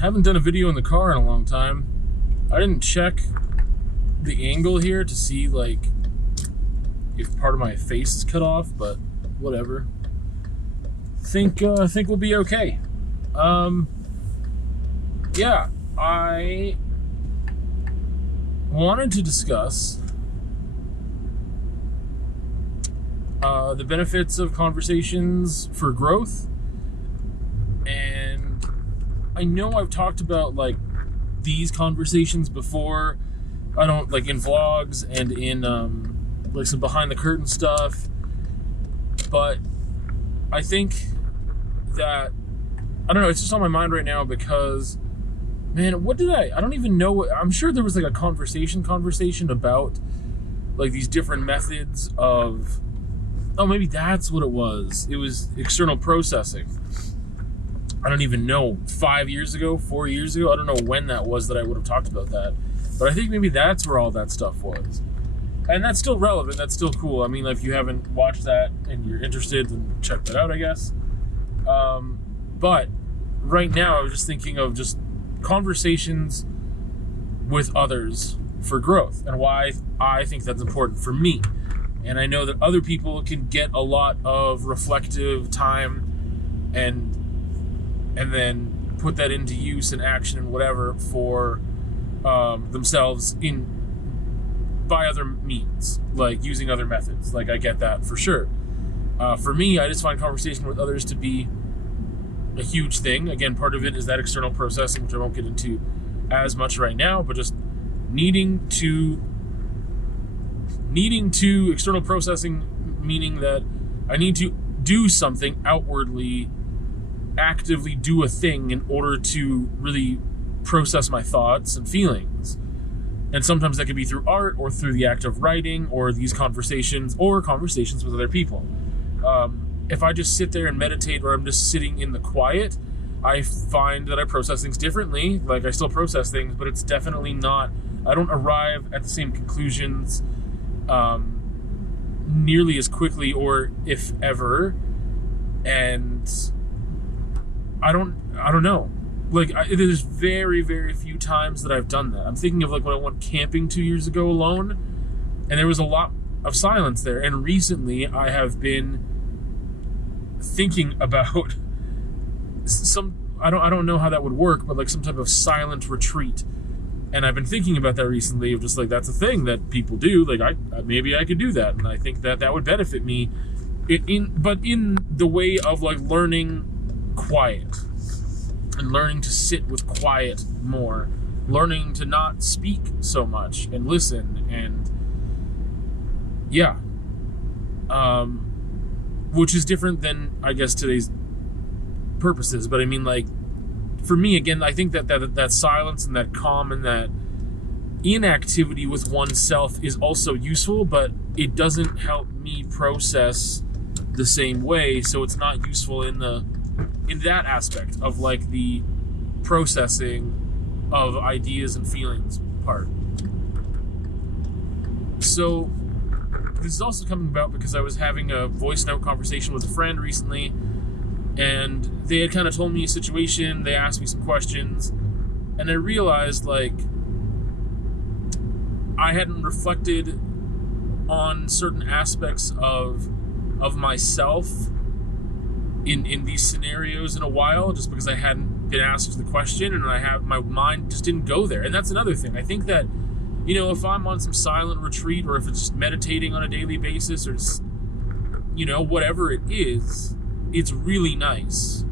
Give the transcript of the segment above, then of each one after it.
Haven't done a video in the car in a long time. I didn't check the angle here to see like if part of my face is cut off, but whatever. Think we'll be okay. Yeah, I wanted to discuss the benefits of conversations for growth. And I know I've talked about like these conversations before. I don't like in vlogs and in like some behind the curtain stuff, but I think that I don't know, it's just on my mind right now because man, what did I don't even know. I'm sure there was like a conversation about like these different methods of, oh, maybe that's what it was. It was external processing. I don't even know, 5 years ago, 4 years ago, I don't know when that was that I would have talked about that. But I think maybe that's where all that stuff was. And that's still relevant, that's still cool. I mean, if you haven't watched that and you're interested, then check that out, I guess. But right now, I was just thinking of just conversations with others for growth and why I think that's important for me. And I know that other people can get a lot of reflective time and then put that into use and action and whatever for themselves by other means, like using other methods. Like I get that for sure. For me, I just find conversation with others to be a huge thing. Again, part of it is that external processing, which I won't get into as much right now, but just needing to external processing, meaning that I need to do something outwardly, actively do a thing in order to really process my thoughts and feelings. And sometimes that could be through art or through the act of writing or these conversations or conversations with other people. If I just sit there and meditate or I'm just sitting in the quiet, I find that I process things differently. Like I still process things, but it's definitely not, I don't arrive at the same conclusions nearly as quickly or if ever. And I don't know. Like there's very, very few times that I've done that. I'm thinking of like when I went camping 2 years ago alone, and there was a lot of silence there. And recently I have been thinking about I don't know how that would work, but like some type of silent retreat. And I've been thinking about that recently of just like, that's a thing that people do. Like maybe I could do that. And I think that would benefit me but in the way of like learning quiet and learning to sit with quiet more, learning to not speak so much and listen. And yeah, which is different than I guess today's purposes. But I mean, like for me, again, I think that silence and that calm and that inactivity with oneself is also useful, but it doesn't help me process the same way. So it's not useful in that aspect of like the processing of ideas and feelings part. So this is also coming about because I was having a voice note conversation with a friend recently, and they had kind of told me a situation, they asked me some questions, and I realized like I hadn't reflected on certain aspects of myself in these scenarios in a while, just because I hadn't been asked the question, and my mind just didn't go there. And that's another thing. I think that, you know, if I'm on some silent retreat, or if it's just meditating on a daily basis, or just, you know, whatever it is, it's really nice.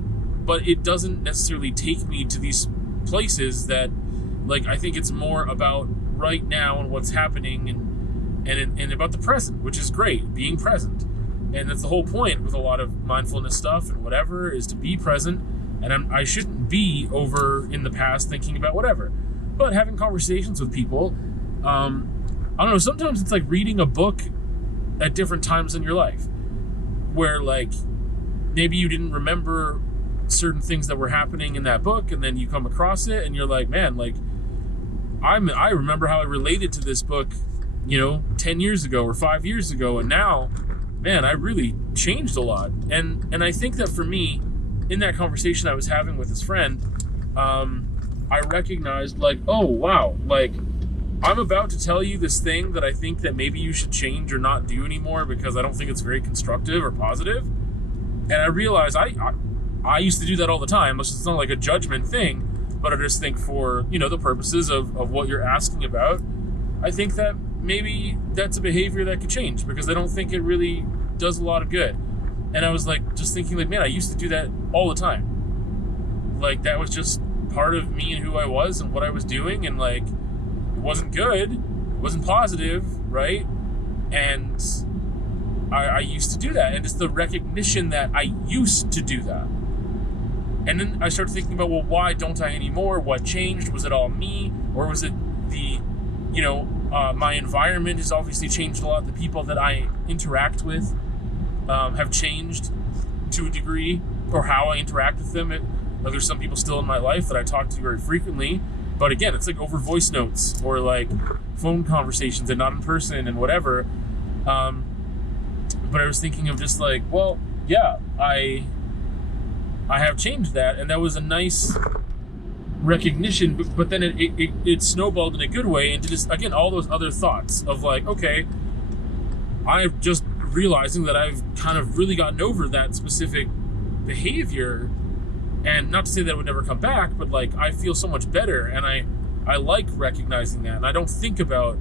But it doesn't necessarily take me to these places that, like, I think it's more about right now and what's happening and about the present, which is great, being present. And that's the whole point with a lot of mindfulness stuff and whatever, is to be present. And I shouldn't be over in the past thinking about whatever. But having conversations with people, I don't know, sometimes it's like reading a book at different times in your life, where like maybe you didn't remember certain things that were happening in that book, and then you come across it and you're like, man, like I remember how I related to this book, you know, 10 years ago or 5 years ago, and now, man, I really changed a lot. And I think that for me, in that conversation I was having with this friend, I recognized, like, oh, wow, like, I'm about to tell you this thing that I think that maybe you should change or not do anymore because I don't think it's very constructive or positive. And I realized I used to do that all the time. It's not like a judgment thing, but I just think for, you know, the purposes of what you're asking about, I think that maybe that's a behavior that could change because I don't think it really does a lot of good. And I was like, just thinking like, man, I used to do that all the time. Like, that was just part of me and who I was and what I was doing. And like, it wasn't good, it wasn't positive, right? And I used to do that. And it's the recognition that I used to do that. And then I started thinking about, well, why don't I anymore? What changed? Was it all me? Or was it the, you know, my environment has obviously changed a lot. The people that I interact with have changed to a degree, or how I interact with them. There's some people still in my life that I talk to very frequently, but again, it's like over voice notes or like phone conversations and not in person and whatever. But I was thinking of just like, well, yeah, I have changed that, and that was a nice recognition, but then it snowballed in a good way into just, again, all those other thoughts of like, okay, I'm just realizing that I've kind of really gotten over that specific behavior, and not to say that it would never come back, but like, I feel so much better, and I like recognizing that, and I don't think about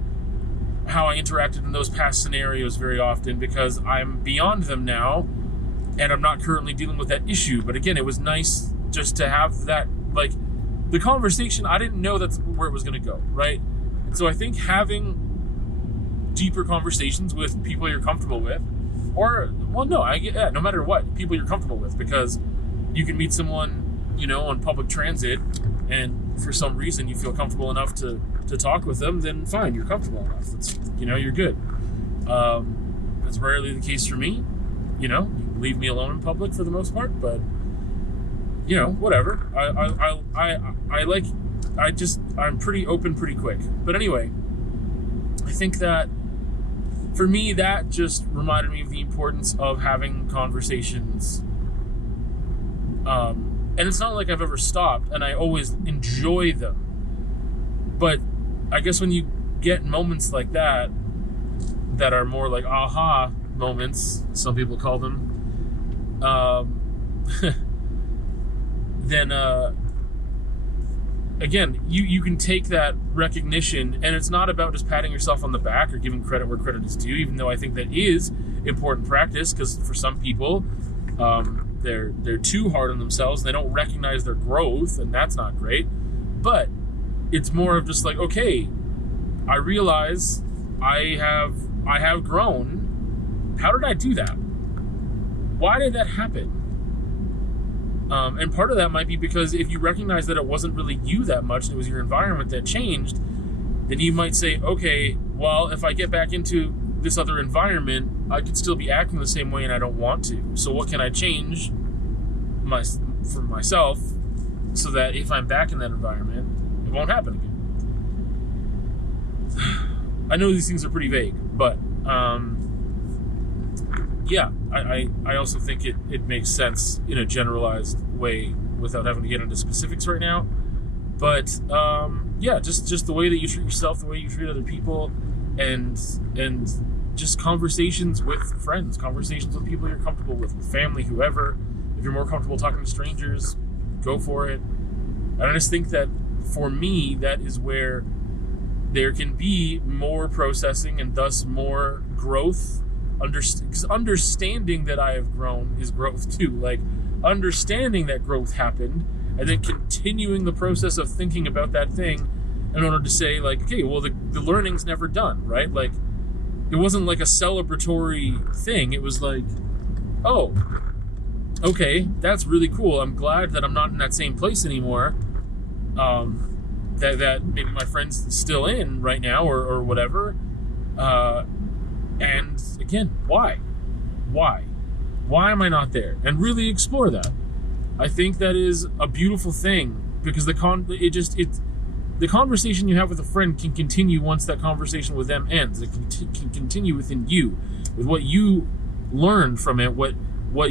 how I interacted in those past scenarios very often because I'm beyond them now, and I'm not currently dealing with that issue. But again, it was nice just to have that, like, the conversation. I didn't know that's where it was going to go, right? And so I think having deeper conversations with people you're comfortable with, or, well, no, no matter what, people you're comfortable with, because you can meet someone, you know, on public transit, and for some reason you feel comfortable enough to talk with them, then fine, you're comfortable enough. That's, you know, you're good. That's rarely the case for me. You know, you leave me alone in public for the most part, but you know, whatever. I'm pretty open pretty quick. But anyway, I think that for me, that just reminded me of the importance of having conversations. And it's not like I've ever stopped, and I always enjoy them. But I guess when you get moments like that are more like aha moments, some people call them, then again, you can take that recognition, and it's not about just patting yourself on the back or giving credit where credit is due, even though I think that is important practice, because for some people, they're too hard on themselves and they don't recognize their growth, and that's not great. But it's more of just like, okay, I realize I have grown. How did I do that? Why did that happen? And part of that might be because if you recognize that it wasn't really you that much, and it was your environment that changed, then you might say, okay, well, if I get back into this other environment, I could still be acting the same way and I don't want to. So what can I change for myself so that if I'm back in that environment, it won't happen again? I know these things are pretty vague, but yeah, I also think it makes sense in a generalized way without having to get into specifics right now. But yeah, just the way that you treat yourself, the way you treat other people, and just conversations with friends, conversations with people you're comfortable with family, whoever. If you're more comfortable talking to strangers, go for it. And I just think that for me, that is where there can be more processing and thus more growth. Because understanding that I have grown is growth too. Like, understanding that growth happened and then continuing the process of thinking about that thing in order to say, like, okay, well, the learning's never done, right? Like, it wasn't like a celebratory thing. It was like, oh, okay, that's really cool. I'm glad that I'm not in that same place anymore. That maybe my friend's still in right now or whatever. And again, why? Why am I not there? And really explore that. I think that is a beautiful thing, because the conversation you have with a friend can continue once that conversation with them ends. It can continue within you, with what you learned from it, what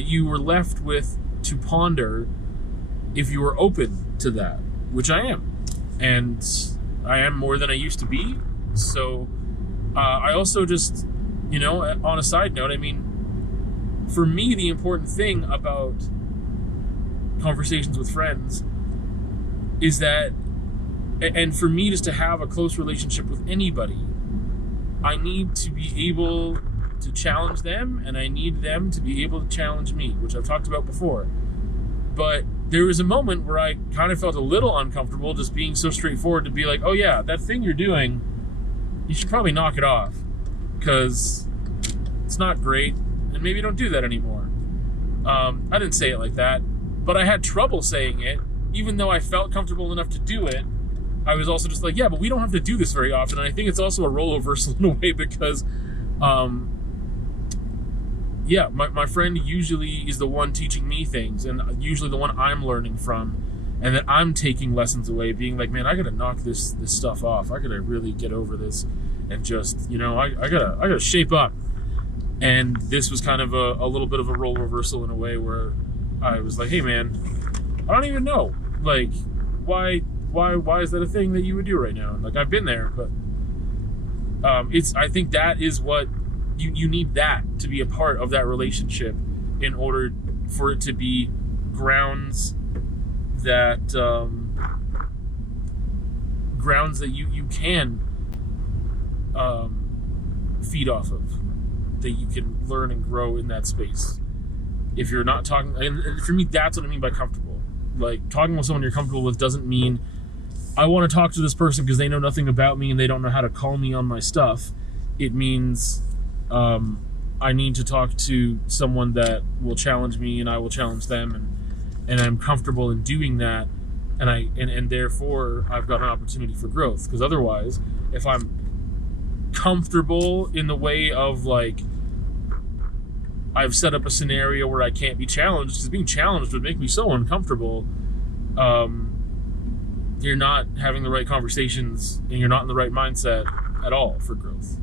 you were left with to ponder, if you were open to that, which I am. and I am more than I used to be. So I also just, on a side note, I mean, for me, the important thing about conversations with friends is that, and for me just to have a close relationship with anybody, I need to be able to challenge them, and I need them to be able to challenge me, which I've talked about before. But there was a moment where I kind of felt a little uncomfortable just being so straightforward to be like, oh yeah, that thing you're doing, you should probably knock it off, because it's not great, and maybe don't do that anymore. I didn't say it like that, but I had trouble saying it. Even though I felt comfortable enough to do it, I was also just like, yeah, but we don't have to do this very often. And I think it's also a role reversal in a way, because my friend usually is the one teaching me things, and usually the one I'm learning from, and that I'm taking lessons away, being like, man, I gotta knock this stuff off. I gotta really get over this, and just, I gotta shape up. And this was kind of a little bit of a role reversal in a way, where I was like, hey man, I don't even know, like, why is that a thing that you would do right now? Like, I've been there, but I think that is what you need, that to be a part of that relationship in order for it to be grounds that you can feed off of, that you can learn and grow in that space. If you're not talking, and for me, that's what I mean by comfortable. Like, talking with someone you're comfortable with doesn't mean I want to talk to this person because they know nothing about me and they don't know how to call me on my stuff. It means I need to talk to someone that will challenge me, and I will challenge them, and I'm comfortable in doing that, and therefore I've got an opportunity for growth. Because otherwise, if I'm comfortable in the way of, like, I've set up a scenario where I can't be challenged, because being challenged would make me so uncomfortable, you're not having the right conversations, and you're not in the right mindset at all for growth.